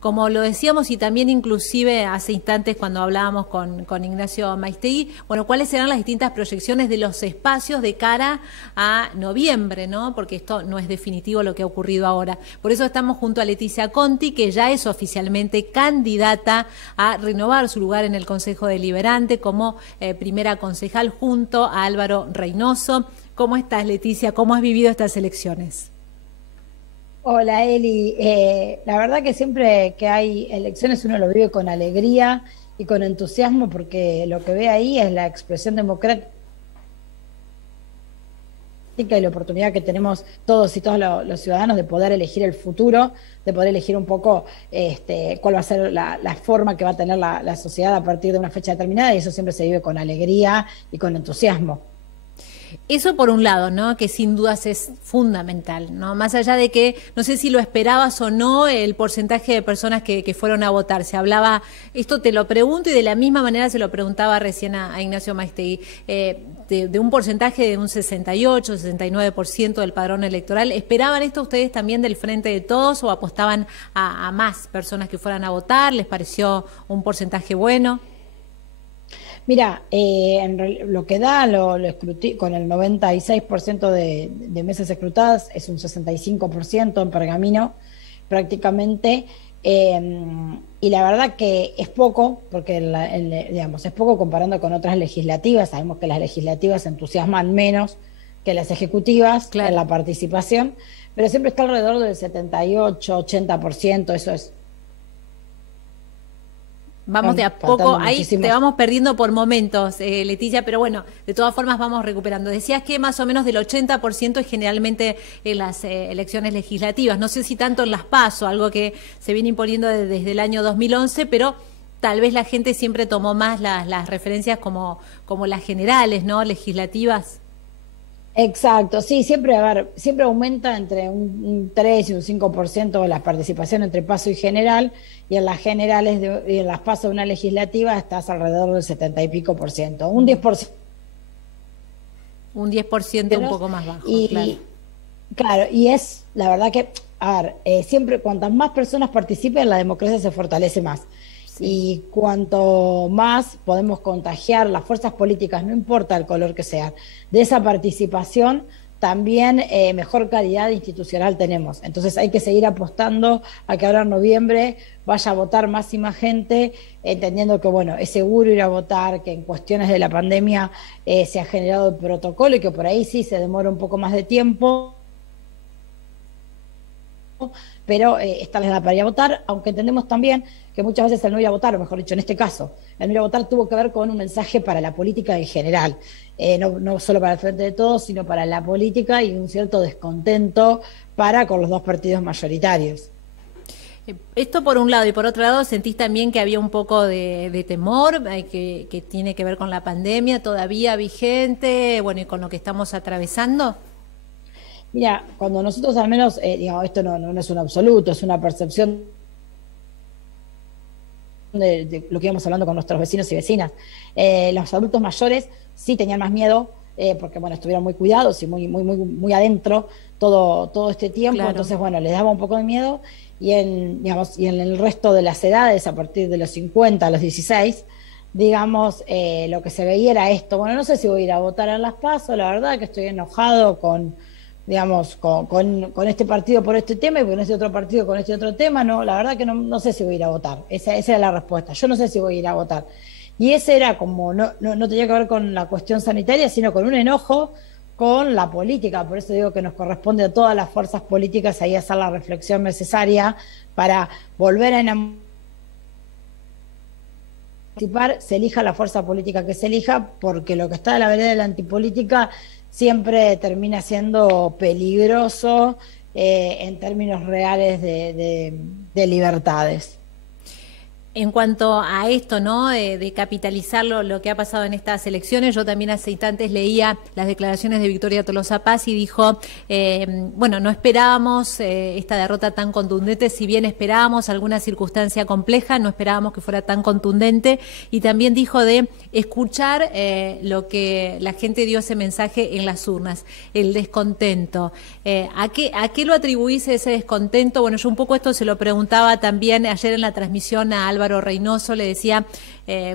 como lo decíamos y también inclusive hace instantes cuando hablábamos con Ignacio Maistegui, bueno, ¿cuáles serán las distintas proyecciones de los espacios de cara a noviembre, ¿no? Porque esto no es definitivo lo que ha ocurrido ahora. Por eso estamos junto a Leticia Conti, que ya es oficialmente candidata a renovar su lugar en el Consejo Deliberante como primera concejal junto a Álvaro Reynoso. ¿Cómo estás, Leticia? ¿Cómo has vivido estas elecciones? Hola Eli, la verdad que siempre que hay elecciones uno lo vive con alegría y con entusiasmo porque lo que ve ahí es la expresión democrática y la oportunidad que tenemos todos y todos los ciudadanos de poder elegir el futuro, de poder elegir un poco cuál va a ser la forma que va a tener la sociedad a partir de una fecha determinada, y eso siempre se vive con alegría y con entusiasmo. Eso por un lado, ¿no? Que sin dudas es fundamental, ¿no? Más allá de que, no sé si lo esperabas o no, el porcentaje de personas que fueron a votar. Se hablaba, esto te lo pregunto y de la misma manera se lo preguntaba recién a Ignacio Maistegui, de un porcentaje de un 68, 69% del padrón electoral. ¿Esperaban esto ustedes también del Frente de Todos o apostaban a más personas que fueran a votar? ¿Les pareció un porcentaje bueno? Mira, lo que da con el 96% de mesas escrutadas, es un 65% en Pergamino, prácticamente, y la verdad que es poco, porque digamos, es poco comparando con otras legislativas. Sabemos que las legislativas entusiasman menos que las ejecutivas en Claro. la participación, pero siempre está alrededor del 78-80%. Eso es, Vamos de a poco, faltando ahí te muchísimos. vamos perdiendo por momentos, Leticia, pero bueno, de todas formas vamos recuperando. Decías que más o menos del 80% es generalmente en las elecciones legislativas. No sé si tanto en las PASO, algo que se viene imponiendo desde el año 2011, pero tal vez la gente siempre tomó más las referencias como las generales, ¿no? Legislativas. Exacto, sí, siempre, a ver, siempre aumenta entre un 3 y un 5% la participación entre PASO y general, y en las generales y en las PASO de una legislativa estás alrededor del 70 y pico por ciento, un 10% Un 10% un menos. poco más bajo, claro. Y claro, y es la verdad que, a ver, siempre cuantas más personas participen, la democracia se fortalece más. Sí. Y cuanto más podemos contagiar las fuerzas políticas, no importa el color que sean, de esa participación, también mejor calidad institucional tenemos. Entonces hay que seguir apostando a que ahora en noviembre vaya a votar más y más gente, entendiendo que bueno, es seguro ir a votar, que en cuestiones de la pandemia se ha generado el protocolo y que por ahí sí se demora un poco más de tiempo, pero esta les da para ir a votar, aunque entendemos también que muchas veces el no ir a votar, o mejor dicho, en este caso, el no ir a votar tuvo que ver con un mensaje para la política en general, no solo para el Frente de Todos, sino para la política, y un cierto descontento con los dos partidos mayoritarios. Esto por un lado, y por otro lado, ¿sentís también que había un poco de temor que tiene que ver con la pandemia todavía vigente, bueno, y con lo que estamos atravesando? Mira, cuando nosotros al menos, digamos, esto no es un absoluto, es una percepción de lo que íbamos hablando con nuestros vecinos y vecinas. Los adultos mayores sí tenían más miedo, porque bueno, estuvieron muy cuidados y muy adentro todo este tiempo. Claro. Entonces bueno, les daba un poco de miedo, digamos, y en el resto de las edades, a partir de los 50 a los 16, digamos, lo que se veía era esto. Bueno, no sé si voy a ir a votar en las PASO, la verdad que estoy enojado digamos, con este partido por este tema y con este otro partido con este otro tema. No, la verdad que no sé si voy a ir a votar. Esa era la respuesta. Yo no sé si voy a ir a votar. Y ese era como, no tenía que ver con la cuestión sanitaria, sino con un enojo con la política. Por eso digo que nos corresponde a todas las fuerzas políticas ahí hacer la reflexión necesaria para volver a participar, se elija la fuerza política que se elija, porque lo que está a la vereda de la antipolítica siempre termina siendo peligroso en términos reales de libertades. En cuanto a esto, ¿no? De capitalizar lo que ha pasado en estas elecciones, yo también hace instantes leía las declaraciones de Victoria Tolosa Paz y dijo, bueno, no esperábamos esta derrota tan contundente, si bien esperábamos alguna circunstancia compleja, no esperábamos que fuera tan contundente, y también dijo de escuchar lo que la gente dio ese mensaje en las urnas, el descontento. ¿A qué lo atribuís ese descontento? Bueno, yo un poco esto se lo preguntaba también ayer en la transmisión a Álvaro Reynoso, le decía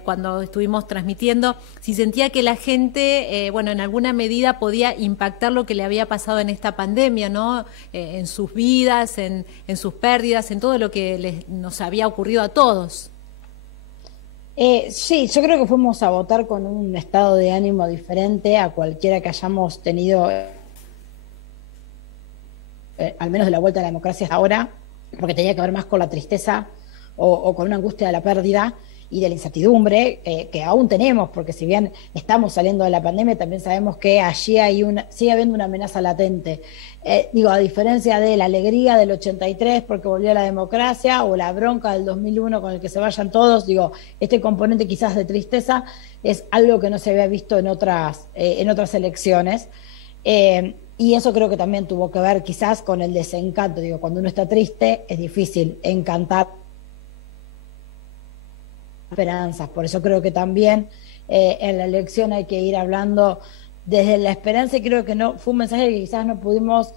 cuando estuvimos transmitiendo, si sentía que la gente, bueno, en alguna medida podía impactar lo que le había pasado en esta pandemia, ¿no? En sus vidas, en sus pérdidas, en todo lo que nos había ocurrido a todos. Sí, yo creo que fuimos a votar con un estado de ánimo diferente a cualquiera que hayamos tenido, al menos de la vuelta a la democracia hasta ahora, porque tenía que ver más con la tristeza o con una angustia de la pérdida y de la incertidumbre que aún tenemos, porque si bien estamos saliendo de la pandemia, también sabemos que allí sigue habiendo una amenaza latente. Digo, a diferencia de la alegría del 83 porque volvió a la democracia, o la bronca del 2001 con el que se vayan todos, digo, este componente quizás de tristeza es algo que no se había visto en otras elecciones. Y eso creo que también tuvo que ver quizás con el desencanto. Digo, cuando uno está triste es difícil encantar esperanzas. Por eso creo que también en la elección hay que ir hablando desde la esperanza, y creo que no fue un mensaje que quizás no pudimos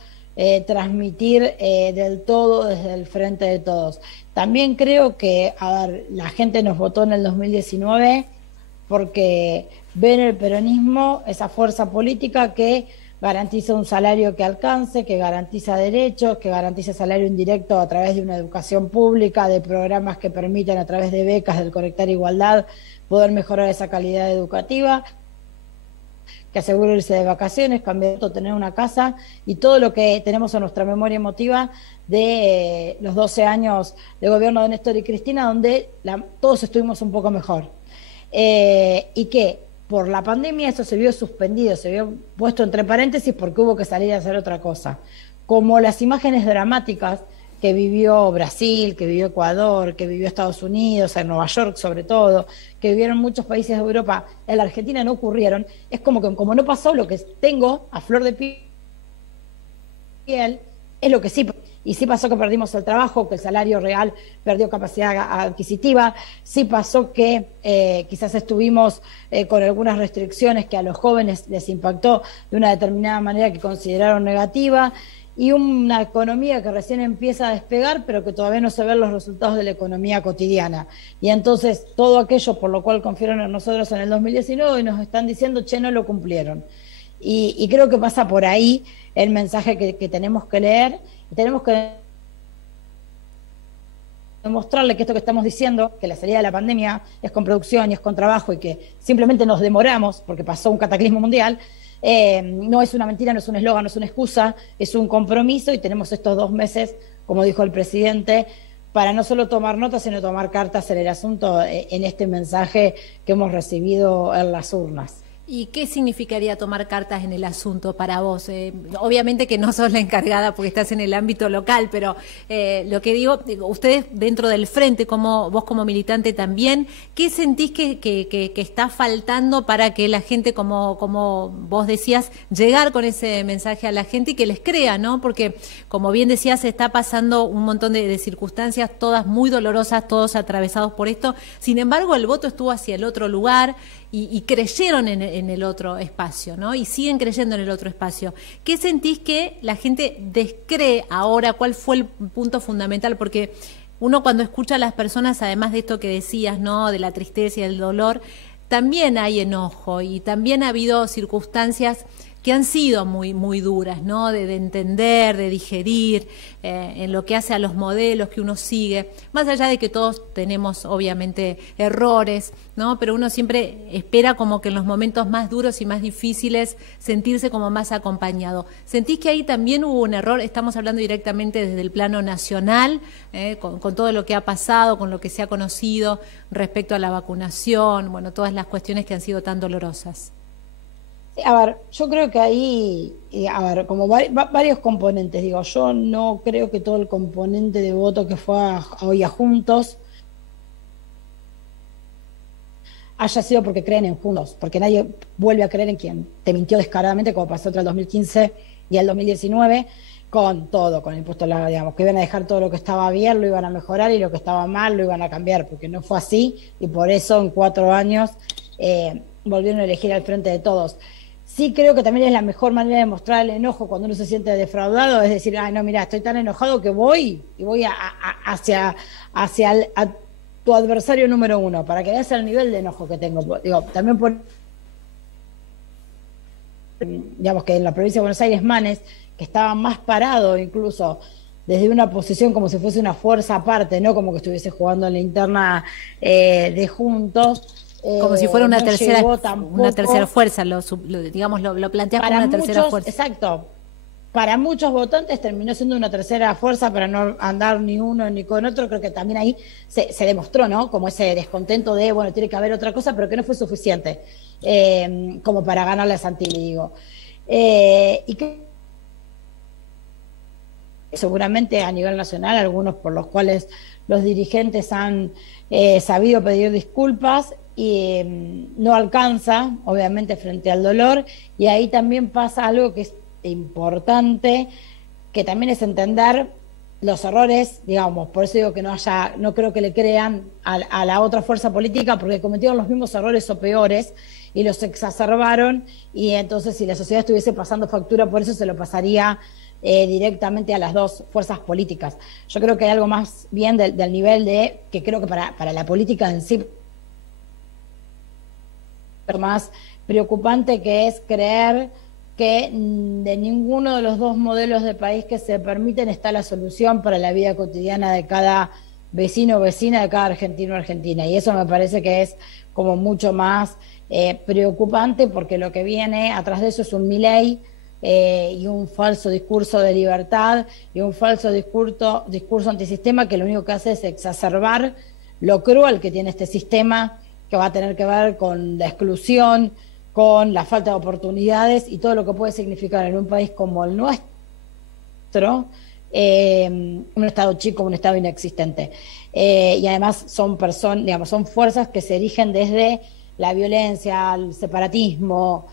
transmitir del todo desde el frente de todos. También creo que, a ver, la gente nos votó en el 2019 porque ven el peronismo esa fuerza política que garantiza un salario que alcance, que garantiza derechos, que garantiza salario indirecto a través de una educación pública, de programas que permitan a través de becas del Conectar Igualdad poder mejorar esa calidad educativa, que asegure irse de vacaciones, cambiar, tener una casa, y todo lo que tenemos en nuestra memoria emotiva de los 12 años de gobierno de Néstor y Cristina, donde todos estuvimos un poco mejor. Y que por la pandemia eso se vio suspendido, se vio puesto entre paréntesis porque hubo que salir a hacer otra cosa. Como las imágenes dramáticas que vivió Brasil, que vivió Ecuador, que vivió Estados Unidos, en Nueva York sobre todo, que vivieron muchos países de Europa, en la Argentina no ocurrieron. Es como que como no pasó lo que tengo a flor de piel, es lo que sí. Y sí pasó que perdimos el trabajo, que el salario real perdió capacidad adquisitiva, sí pasó que quizás estuvimos con algunas restricciones que a los jóvenes les impactó de una determinada manera que consideraron negativa, y una economía que recién empieza a despegar, pero que todavía no se ven los resultados de la economía cotidiana. Y entonces todo aquello por lo cual confiaron en nosotros en el 2019 y nos están diciendo, che, no lo cumplieron. Y creo que pasa por ahí el mensaje que tenemos que leer, y tenemos que demostrarle que esto que estamos diciendo, que la salida de la pandemia es con producción y es con trabajo, y que simplemente nos demoramos porque pasó un cataclismo mundial, no es una mentira, no es un eslogan, no es una excusa, es un compromiso, y tenemos estos 2 meses, como dijo el presidente, para no solo tomar notas, sino tomar cartas en el asunto, en este mensaje que hemos recibido en las urnas. ¿Y qué significaría tomar cartas en el asunto para vos? Obviamente que no sos la encargada porque estás en el ámbito local, pero lo que digo, ustedes dentro del frente, vos como militante también, ¿qué sentís que está faltando para que la gente, como vos decías, llegar con ese mensaje a la gente y que les crea, ¿no? Porque, como bien decías, está pasando un montón de circunstancias, todas muy dolorosas, todos atravesados por esto. Sin embargo, el voto estuvo hacia el otro lugar y creyeron en el otro espacio, ¿no? Y siguen creyendo en el otro espacio. ¿Qué sentís que la gente descree ahora? ¿Cuál fue el punto fundamental? Porque uno cuando escucha a las personas, además de esto que decías, ¿no? De la tristeza y el dolor, también hay enojo, y también ha habido circunstancias que han sido muy, muy duras, ¿no? De entender, de digerir, en lo que hace a los modelos que uno sigue, más allá de que todos tenemos obviamente errores, ¿no? Pero uno siempre espera como que en los momentos más duros y más difíciles sentirse como más acompañado. ¿Sentís que ahí también hubo un error? Estamos hablando directamente desde el plano nacional, con todo lo que ha pasado, con lo que se ha conocido respecto a la vacunación, bueno, todas las cuestiones que han sido tan dolorosas. A ver, yo creo que ahí, a ver, como varios componentes, digo, yo no creo que todo el componente de voto que fue hoy a Juntos haya sido porque creen en Juntos, porque nadie vuelve a creer en quien te mintió descaradamente, como pasó entre el 2015 y el 2019, con todo, con el impuesto a la, digamos, que iban a dejar todo lo que estaba bien, lo iban a mejorar, y lo que estaba mal lo iban a cambiar, porque no fue así, y por eso en 4 años volvieron a elegir al Frente de Todos. Sí creo que también es la mejor manera de mostrar el enojo cuando uno se siente defraudado, es decir, ay no, mira, estoy tan enojado que voy hacia a tu adversario número 1, para que veas el nivel de enojo que tengo. Digo, también por, digamos que en la provincia de Buenos Aires, Manes, que estaba más parado incluso desde una posición como si fuese una fuerza aparte, no como que estuviese jugando en la interna de Juntos. Como si fuera una, no una tercera fuerza, digamos, lo planteas como una tercera fuerza. Exacto. Para muchos votantes terminó siendo una tercera fuerza para no andar ni uno ni con otro. Creo que también ahí se demostró, ¿no? Como ese descontento de, bueno, tiene que haber otra cosa, pero que no fue suficiente como para ganarle a Santilli, digo. Y que seguramente a nivel nacional, algunos por los cuales los dirigentes han sabido pedir disculpas, y no alcanza, obviamente, frente al dolor, y ahí también pasa algo que es importante, que también es entender los errores, digamos, por eso digo que no creo que le crean a la otra fuerza política, porque cometieron los mismos errores o peores, y los exacerbaron, y entonces si la sociedad estuviese pasando factura por eso, se lo pasaría directamente a las dos fuerzas políticas. Yo creo que hay algo más bien del nivel de, que creo que para la política en sí, más preocupante, que es creer que de ninguno de los dos modelos de país que se permiten está la solución para la vida cotidiana de cada vecino o vecina, de cada argentino o argentina, y eso me parece que es como mucho más preocupante, porque lo que viene atrás de eso es un Milei y un falso discurso de libertad y un falso discurso antisistema, que lo único que hace es exacerbar lo cruel que tiene este sistema, que va a tener que ver con la exclusión, con la falta de oportunidades y todo lo que puede significar en un país como el nuestro, un estado chico, un estado inexistente. Y además son digamos, son fuerzas que se erigen desde la violencia, el separatismo,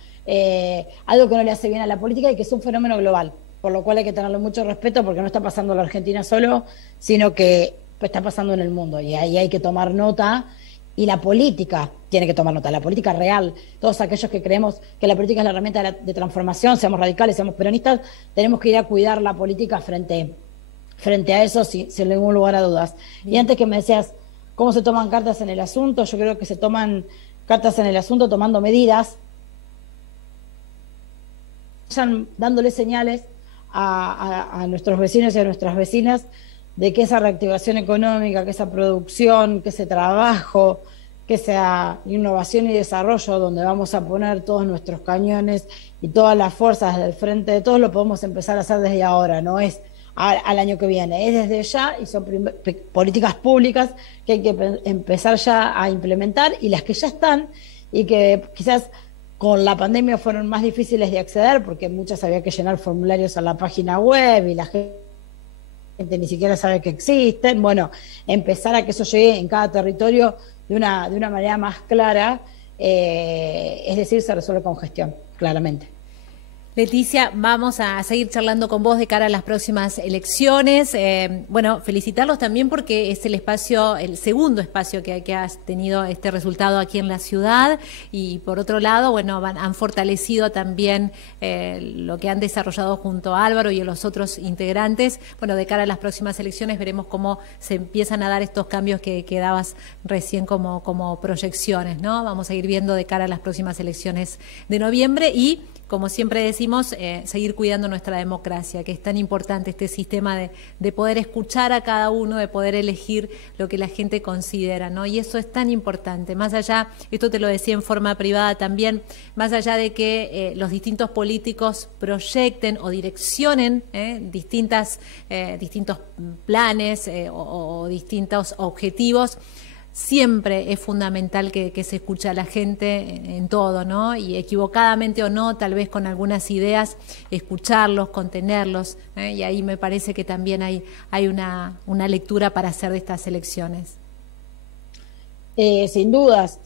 algo que no le hace bien a la política y que es un fenómeno global, por lo cual hay que tenerle mucho respeto, porque no está pasando en la Argentina solo, sino que está pasando en el mundo, y ahí hay que tomar nota. Y la política tiene que tomar nota, la política real. Todos aquellos que creemos que la política es la herramienta de transformación, seamos radicales, seamos peronistas, tenemos que ir a cuidar la política frente a eso, sin ningún lugar a dudas. Bien. Y antes que me decías cómo se toman cartas en el asunto, yo creo que se toman cartas en el asunto tomando medidas, dándole señales a nuestros vecinos y a nuestras vecinas de que esa reactivación económica, que esa producción, que ese trabajo, que esa innovación y desarrollo, donde vamos a poner todos nuestros cañones y todas las fuerzas del Frente de Todos, lo podemos empezar a hacer desde ahora, no es al año que viene, es desde ya, y son políticas públicas que hay que empezar ya a implementar, y las que ya están y que quizás con la pandemia fueron más difíciles de acceder, porque muchas había que llenar formularios a la página web y la gente ni siquiera sabe que existen. Bueno, empezar a que eso llegue en cada territorio de una manera más clara, es decir, se resuelve con gestión, claramente. Leticia, vamos a seguir charlando con vos de cara a las próximas elecciones. Bueno, felicitarlos también porque es el segundo espacio que has tenido este resultado aquí en la ciudad, y por otro lado, bueno, han fortalecido también lo que han desarrollado junto a Álvaro y a los otros integrantes. Bueno, de cara a las próximas elecciones veremos cómo se empiezan a dar estos cambios que dabas recién como proyecciones, ¿no? Vamos a ir viendo de cara a las próximas elecciones de noviembre y, como siempre decimos, seguir cuidando nuestra democracia, que es tan importante este sistema de poder escuchar a cada uno, de poder elegir lo que la gente considera, ¿no? Y eso es tan importante, más allá, esto te lo decía en forma privada también, más allá de que los distintos políticos proyecten o direccionen distintos planes o distintos objetivos, siempre es fundamental que se escuche a la gente en todo, ¿no? Y equivocadamente o no, tal vez con algunas ideas, escucharlos, contenerlos, y ahí me parece que también hay una lectura para hacer de estas elecciones. Sin dudas,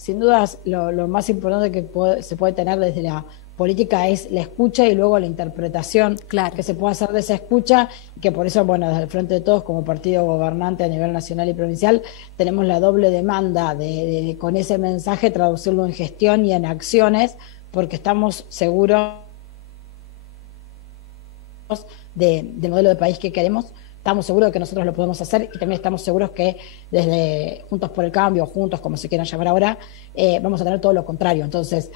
lo más importante que se puede tener desde la política es la escucha y luego la interpretación Claro. que se puede hacer de esa escucha, y que por eso, bueno, desde el Frente de Todos, como partido gobernante a nivel nacional y provincial, tenemos la doble demanda de con ese mensaje traducirlo en gestión y en acciones, porque estamos seguros del modelo de país que queremos. Estamos seguros de que nosotros lo podemos hacer, y también estamos seguros que desde Juntos por el Cambio, Juntos, como se quieran llamar ahora, vamos a tener todo lo contrario. Entonces,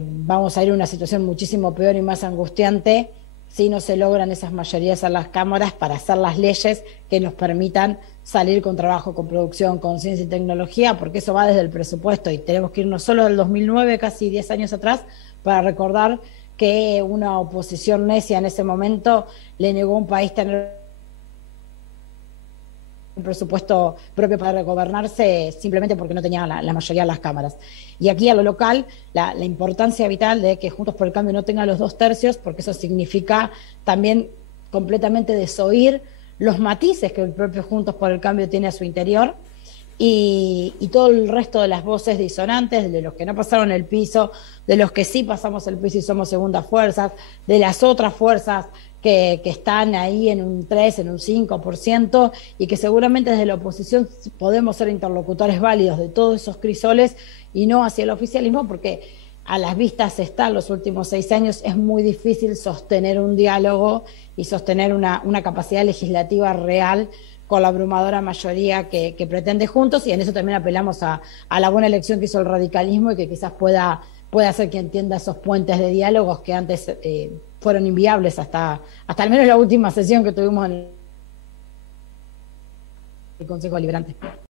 vamos a ir a una situación muchísimo peor y más angustiante si no se logran esas mayorías en las cámaras para hacer las leyes que nos permitan salir con trabajo, con producción, con ciencia y tecnología, porque eso va desde el presupuesto, y tenemos que irnos solo del 2009, casi 10 años atrás, para recordar que una oposición necia en ese momento le negó a un país tener un presupuesto propio para gobernarse, simplemente porque no tenía la mayoría de las cámaras. Y aquí a lo local, la importancia vital de que Juntos por el Cambio no tenga los 2/3, porque eso significa también completamente desoír los matices que el propio Juntos por el Cambio tiene a su interior, y todo el resto de las voces disonantes, de los que no pasaron el piso, de los que sí pasamos el piso y somos segundas fuerzas, de las otras fuerzas que están ahí en un 3, en un 5%, y que seguramente desde la oposición podemos ser interlocutores válidos de todos esos crisoles, y no hacia el oficialismo, porque a las vistas está, los últimos 6 años es muy difícil sostener un diálogo y sostener una capacidad legislativa real con la abrumadora mayoría que pretende Juntos, y en eso también apelamos a la buena elección que hizo el radicalismo, y que quizás pueda hacer que entienda esos puentes de diálogos que antes fueron inviables hasta al menos la última sesión que tuvimos en el Consejo Deliberante.